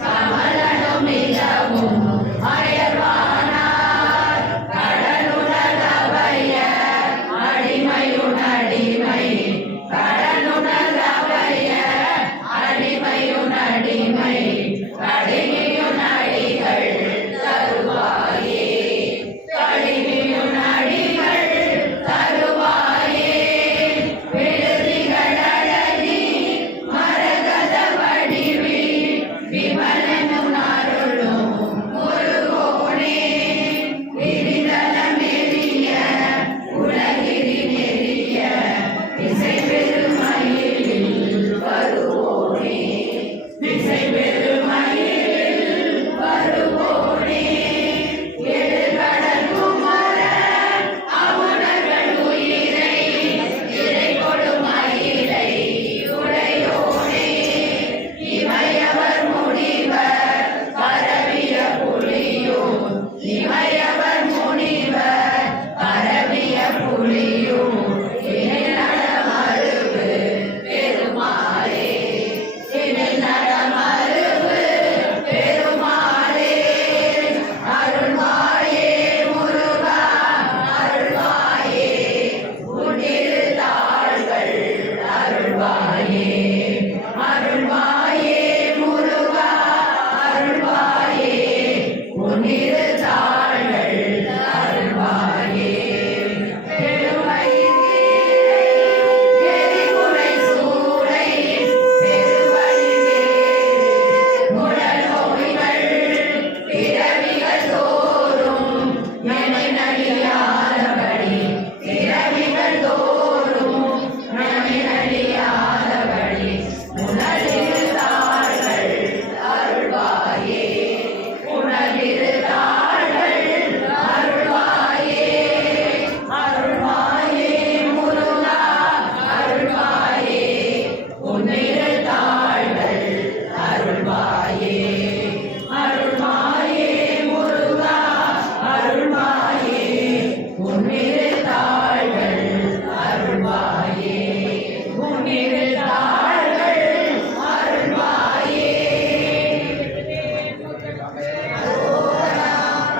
கமலனும்